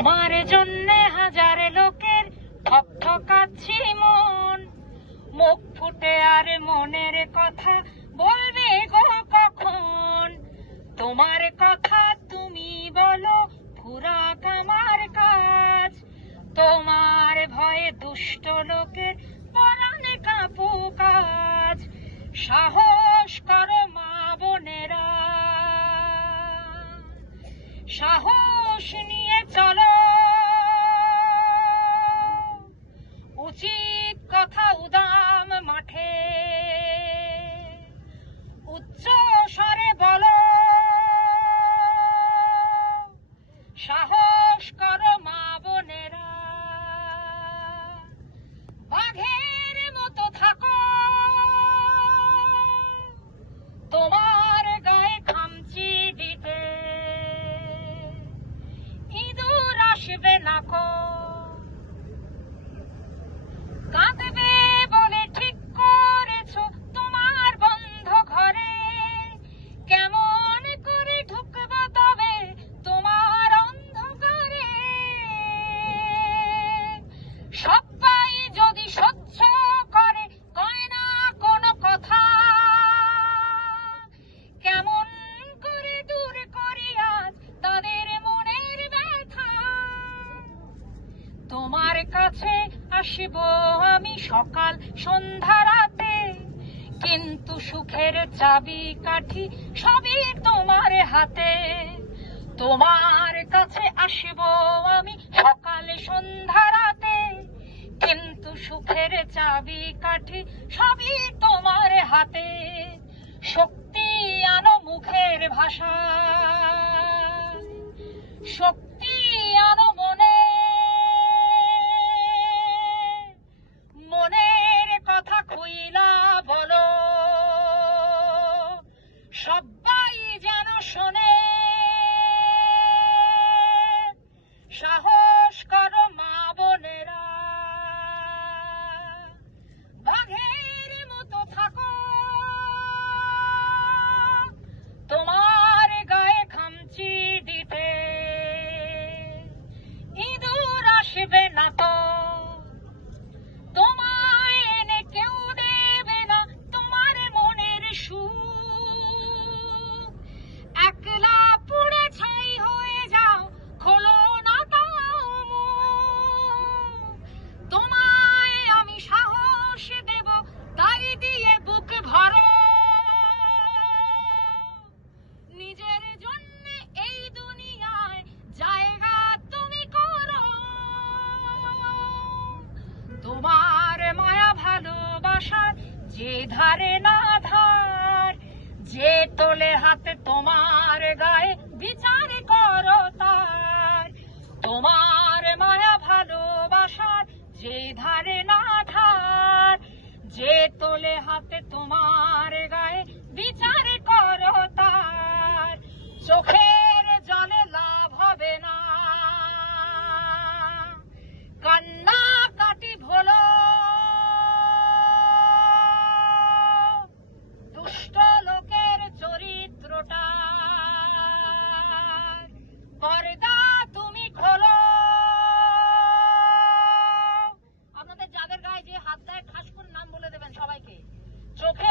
তোমার জন্যে হাজার লোকের ঠকঠকাচ্ছি মন। মুখ ফুটে আর মনের কথা বলবে গো কখন? তোমার কথা তুমি বলো পুরা কামার কাজ। তোমার ভয়ে দুষ্ট লোকের পরাণে কাপু কাজ। সাহস করো মা বোনেরা। সাহস নিয়ে চলো আসব আমি সকাল সন্ধ্যা রাতে। কিন্তু সুখের চাবি কাঠি সবই তোমার হাতে। তোমার কাছে আসব আমি সকালে সন্ধ্যা রাতে। কিন্তু সুখের চাবি কাঠি সবই তোমার হাতে। শক্তি আনো মুখের ভাষা শক্তি সবাই যেন শোনে যে ধারে না ধার, যে তোলে হাতে তোমার গায়ে বিচার করো তার। তোমার মায়া ভালোবাসার যে ধারে না ধার, যে তোলে হাত চোখে